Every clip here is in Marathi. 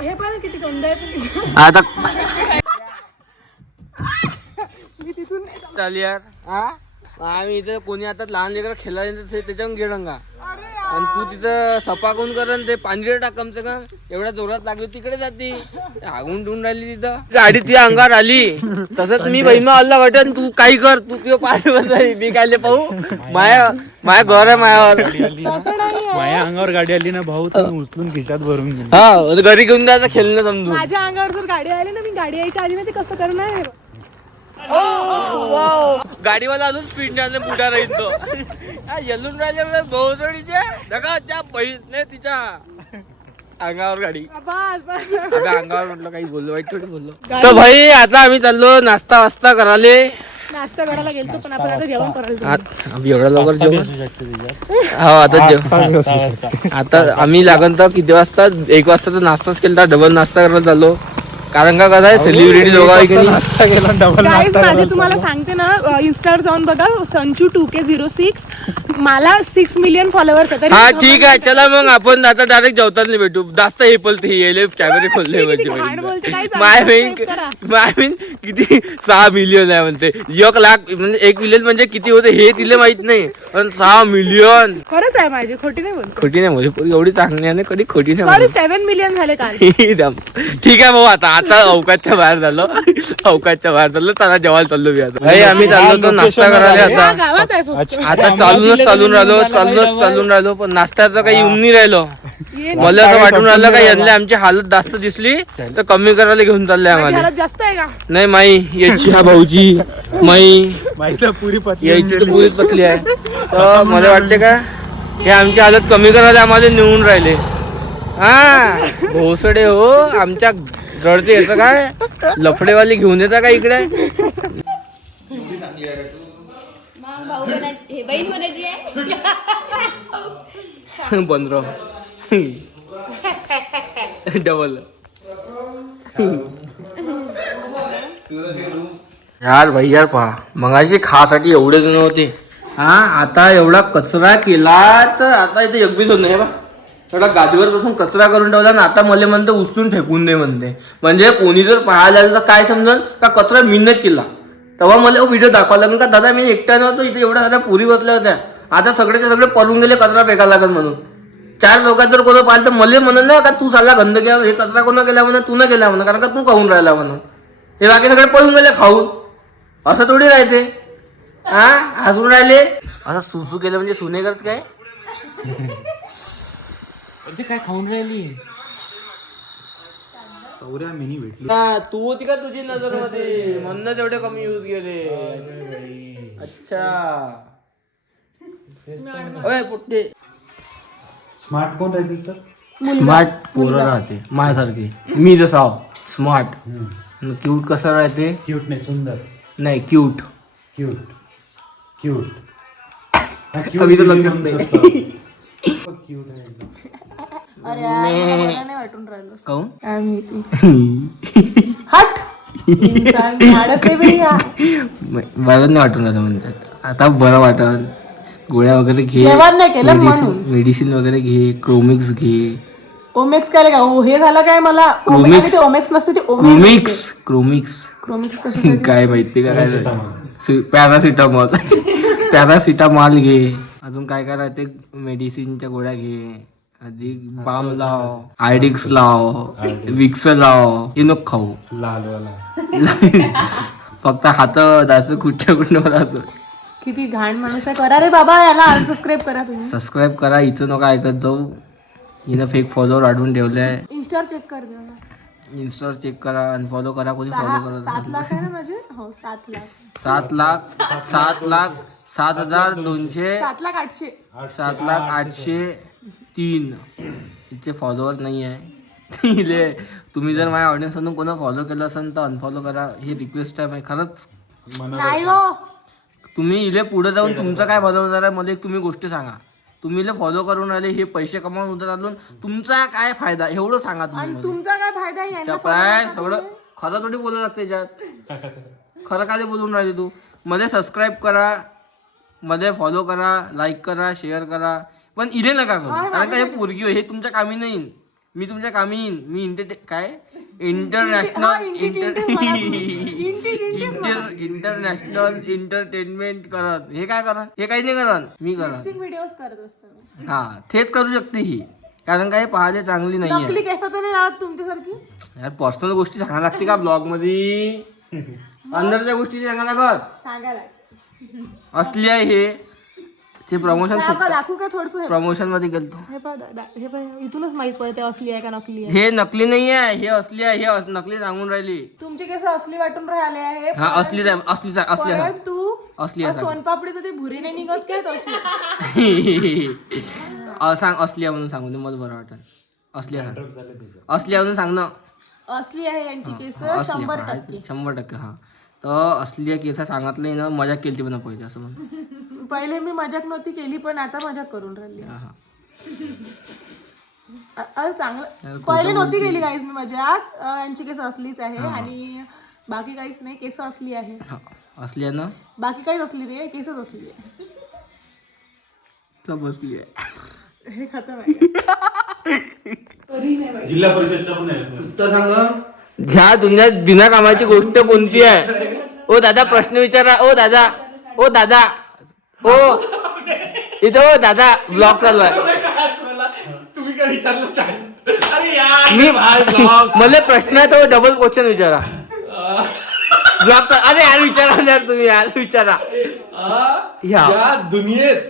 हे पण किती गंध आहे आता मी तिथून चाल यार आम्ही इथं कोणी आता लहान लेकर खेळायला त्याच्यावर गेडंगा आणि तू तिथं सफा कोण कर ते पांढरे टाक कमसे कम एवढ्या जोरात लागली तिकडे जाते आगून ठेवून राहिली तिथं गाडी तुझ्या अंगावर आली तसंच मी बहिमा आल्ला वाटन तू काही कर तू तुझ्या पाय मी काय पाहू माया घर आहे मायावर माझ्या अंगावर गाडी आली ना भाऊ तुम्ही उचलून खिशात भरून घे. हा घरी घेऊन जायचं खेळणं समजू माझ्या अंगावर जर गाडी आली ना मी गाडी यायच्या आधी ना ते कसं करणार गाडीवाला अजून स्पीड नाही पुढा राहील तो येलून राहिले भोसडीचे नका त्या बहीण तिच्या अंगावर गाडी अंगावर म्हटलं काही बोललो वाईट थोडी बोललो तर भाई आता आम्ही चाललो नाश्ता वास्ता कराले नाश्ता करायला गेलतो पण आपण आता जेवण करायला एवढ्या लवकर जेवण हो आता आम्ही लागन तर किती वाजता 1 वाजता तर नाश्ताच केला डबल नाश्ता करायला चाललो कारण का कसं आहे सेलिब्रिटी दोघं नाश्ता केला डबल माझे तुम्हाला सांगते ना इन्स्टावर जाऊन बघा संचू 2K06 मला 6 मिलियन फॉलोअर्स आहेत हा ठीक आहे चला मग आपण आता डायरेक्ट जेवताना भेटू जास्त हे पलते येले कॅमेरे खोलले माय बहीण किती 6 मिलियन आहे म्हणते 1 लाख म्हणजे 1 मिलियन म्हणजे किती होते हे तिला माहित नाही पण 6 मिलियन खरंच आहे माझी खोटी नाही बोलते खोटी नाही बोलते एवढी चांगली आहे कधी खोटी नाही 7 मिलियन झाले काल ठीक आहे भाऊ आता अवकाशच्या बाहेर झालो चला जेवायला चाललो मी आता आम्ही चाललो तो नाश्ता करायला आता चालून राहिलो पण नाश्त्याचं काही येऊन नाही राहिलो मला असं वाटून राहिलं का यांनी आमची हालत जास्त दिसली तर कमी करायला घेऊन चालले आम्हाला जास्त आहे का नाही माई याची हा भाऊजी माई पुरी यायची तर पुरीच पतली आहे तर मला वाटते का हे आमची हालत कमी करायला आम्हाला नेऊन राहिले हा भोसडे हो आमच्या रडते याचं काय लफडेवाली घेऊन येता का इकडे पंधरा डबल यार भाई यार पहा मगाशी खासाठी एवढे जण होते हा आता एवढा कचरा केला तर आता इथे एकवीस होत नाही बा थोडा गादीवर बसून कचरा करून ठेवला ना आता मला म्हणते उचलून फेकून दे म्हणते म्हणजे कोणी जर पाहायला आलं तर काय समजन का कचरा मीनच केला तेव्हा मला व्हिडिओ दाखवा लागेल का दादा मी एकटा नव्हतो इथे एवढ्या साऱ्या पुरी बसल्या होत्या आता सगळेचे सगळे पळून गेले कचरा फेकायला लागेल म्हणून 4 लोकात जर कोणी पाहिलं तर मला म्हणून ना का तू चालला गंद घ्या हे कचरा कोणा केला म्हणा तू न केला म्हणा कारण का तू खाऊन राहिला म्हणून हे बाकी सगळे पळून गेले खाऊन असं थोडी राहते हा हसून राहिले असं सुसू केलं म्हणजे सुने करत काय काय खाऊन राहिली सौर्या मिनी भेटली तू होती का तुझी नजर मध्ये म्हणूनच एवढे कमी यूज गेले अच्छा पुट्टे स्मार्ट कोण राहते सर स्मार्ट पोरं राहते माझ्यासारखी मी जसा आहो स्मार्ट क्यूट कसं राहते क्यूट नाही सुंदर नाही क्यूट क्यूट क्यूट अभी तर लक्षात नाही क्यूट आहे नाही वाटून राहिलो काहून हट बरं नाही वाटून राहिलं म्हणतात आता बरं वाटन गोळ्या वगैरे घे जेवण नाही केलं म्हणून मेडिसिन वगैरे घे क्रोमिक्स घे ओमेक्स काय का हे झालं काय मला ओमेक्स नसते ते क्रोमिक्स काय माहिती काय पॅरासिटामॉल घे अजून काय काय राहते मेडिसिनच्या गोळ्या घे अधिक बाम लाव आयडिक्स लाव विक्स लाव हे नको खाऊ लालवाला फक्त हात असं कुठच्या किती घाण माणूस आहे करा रे बाबा याला अनसबस्क्राईब करा तुम्ही सबस्क्राईब करा हिचं नका ऐकत जाऊ हिनं फेक फॉलोअर वाढवून ठेवले आहे इन्स्टावर चेक कर दे इन्स्टावर चेक करा अनफॉलो करा कोणी फॉलो करत 7 लाख आहे ना माझे हो 7 लाख 7,07,200 7,08,000 7,08,003 तिचे फॉलोअर नाही आहे तुम्ही जर माझ्या ऑडियन्स मधून कोणा फॉलो केलं असेल तर अनफॉलो करा ही रिक्वेस्ट आहे खरंच नाही हो तुम्ही इले पुढे जाऊन तुमचं काय बनवणार आहे मला एक तुम्ही गोष्ट सांगा तुम्ही इले फॉलो करून राहिले हे पैसे कमावून उद्या चालून तुमचा काय फायदा एवढं सांगा तुम्ही तुमचा काय फायदा यांना काय सगळं खरं थोडी बोलावं लागतं त्याच्यात खरं काय बोलून राहिले तू मध्ये सबस्क्राईब करा मध्ये फॉलो करा लाईक करा शेअर करा पण इले नका करू कारण का हे पोरगी हे तुमच्या कामी नाही मी तुमच्या कामी येईन. मी इंटरनॅशनल एंटरटेनमेंट करत. हे काय करत? हे काही नाही करत. मी करत. व्हिडिओ करत असतो. हा तेच करू शकते ही, कारण काही पाहायला चांगली नाही नकली केस तर नाही राहत तुमच्यासारखी. यार पर्सनल गोष्टी सांगायला लागते का ब्लॉग मध्ये? अंदरच्या गोष्टी सांगायला लागत. सांगायला असली आहे हे. ते प्रमोशन दाखवू का थोडस? प्रमोशन मध्ये गेलतो. हे पाय इथूनच माहित पडते असली आहे का नकली आहे. हे नकली नाही आहे, हे असली आहे. हे नकली सांगून राहिली. तुमचे केस असली वाटून राहिले आहे. हा असलीच आहे, असलीच आहे, असली आहे. परंतु असली आहे. सोनपापडी तर ते भुरी नाही निघत काय तशी. सांग असली आहे म्हणून सांगू दे, मला बरं वाटत. असली आहे, असली आहे म्हणून सांग ना. असली आहे यांची केस 100%. 100%. हा तर असली केस सांगितलं ना, मजाक केली म्हणा पहिले असं म्हणून. पहिले मी मजाक नव्हती केली, पण आता मजाक करून राहिली. चांगलं. पहिले नव्हती केली काहीच मी मजाक. यांची केस असलीच आहे आणि बाकी काहीच नाही. केस असली आहे. असली आहे ना, बाकी काहीच असली नाही, केसच असली आहे. सब असली आहे. हे खतम आहे. जिल्हा परिषदच्या पण आहे. उत्तर सांग. ह्या दुनियात बिना कामाची गोष्ट कोणती आहे? ओ दादा प्रश्न विचारा. ओ दादा, ओ दादा, ओ इथं ओ दादा ब्लॉग चालू आहे. तुम्ही काय विचारलं? मी मला प्रश्न आहे तो डबल क्वेश्चन विचारा. ब्लॉग अरे यार विचारा यार, तुम्ही यार विचारा. या दुनियेत,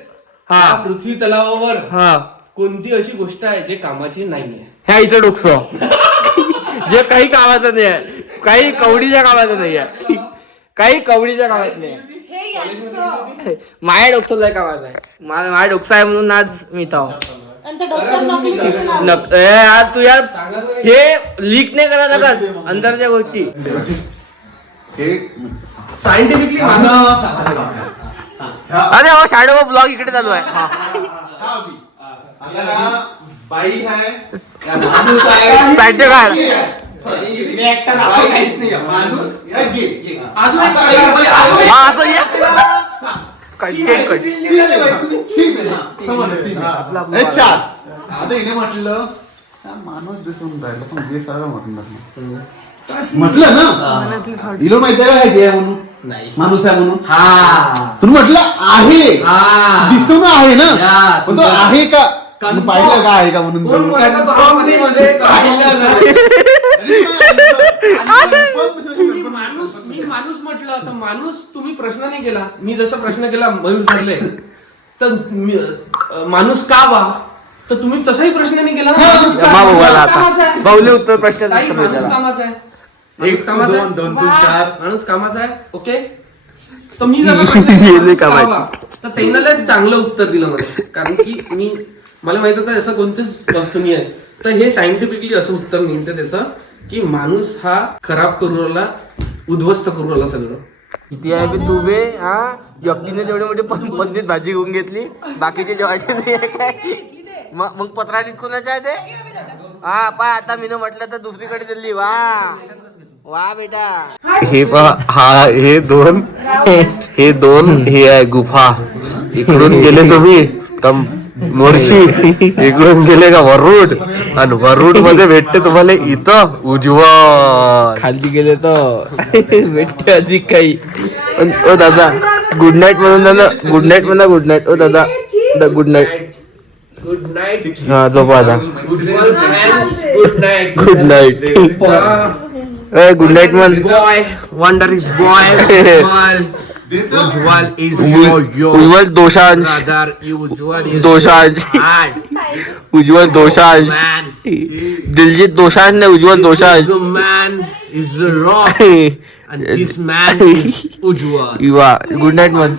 हा. या पृथ्वी तलावावर हा कोणती अशी गोष्ट आहे जे कामाची नाहीये? ह्या इथं डोकसं जे काही कामाचं नाही आहे, काही कवडीच्या कामाचं नाही आहे, काही कवडीच्या कामात नाही आहे. हे यांचं. माझ्या डोकसं कामाचं आहे. माझ्या डोकसा आहे म्हणून आज मी इथं आहो. आणि ते डोक्यावर नकली केस लावले. यार तू यार हे लीक नाही करा लागत अंतरच्या गोष्टी. हे सायंटिफिकली अरे हो शाडो ब्लॉग इकडे चालू आहे. हा. अगर हा बाई आहे या माणूस आहे. पॅन्ट काढ. माणूस या गे. हा असं ये. कंटेंट चार. आता हिने म्हटलं माणूस दिसून राहिला पण गे सारा म्हटलं ना. दिलं माहितीये का गे आहे म्हणून? नाही. माणूस आहे म्हणून. हा तुम्ही म्हटलं आहे. दिसून आहे ना, Yes. पण तो आहे का? पाहिलं का आहे का म्हणून कोण बोलायला तो कंपनीमध्ये पाहिलं नाही. मी माणूस म्हटलं तर माणूस तुम्ही प्रश्न नाही केला. मी जसा प्रश्न केला मयूर सरले तर माणूस का वा, तर तुम्ही तसाही प्रश्न नाही केला ना. माणूस का? कामाचा आहे. बाहुले उत्तर प्रश्न ताई, माणूस कामाचा आहे. माणूस एक कामाचा आहे. 2 3 4 माणूस कामाचा आहे. ओके, तर मी जसा प्रश्न केला, माणूस का वा, तर त्यांना लय चांगलं उत्तर दिलं मला. कारण की मला माहित होतं असं कोणतेच वस्तू नाही आहे. तर हे सायंटिफिकली असं उत्तर निघतं त्याचं की माणूस हा खराब करू राहिला, उद्ध्वस्त करू राहिला सगळं. किती आहे बे तू बे? हा व्यक्तीने तेवढी मोठी पनीर भाजी घेऊन घेतली, बाकीचे जेवायचे नाही आहे काय? मग पत्राटीत कोणाच्या आहे ते? हा पाय आता मी म्हटलं तर दुसरीकडे दिली. वा वा बेटा. हे हा हे दोन हे आहे गुफा. इकडून गेले तुम्ही मोर्शी, इकडून गेले का वरुड, आणि वरुड मध्ये भेटते तुम्हाला इथं उज्ज्वल. खाली गेले तर भेटते अधिक काही. ओ दादा गुड नाईट म्हणून दादा. गुड नाईट म्हणा. गुड नाईट ओ दादा. Good night. Good night. हा झोपा आता. Good night. Good night. Good night म्हण. Boy wonder is boy. Ujjwal is Ujjwal Dosanjh. Ujjwal is Dosanjh. Ujjwal Dosanjh. Diljit Dosanjh नाही, Ujjwal Dosanjh. man is the rock and this man is Ujjwal. Eva good night म्हण.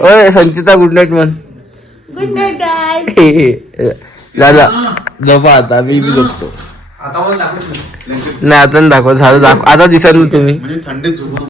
ओय संचिता गुड नाईट म्हण. Good night guys. दादा झोपा आता. मी झोपतो. आता मला दाखवतो. नाही आता दाखव. झालं दाखव. आता दिसत ना तुम्ही. म्हणजे थंडीत झोपून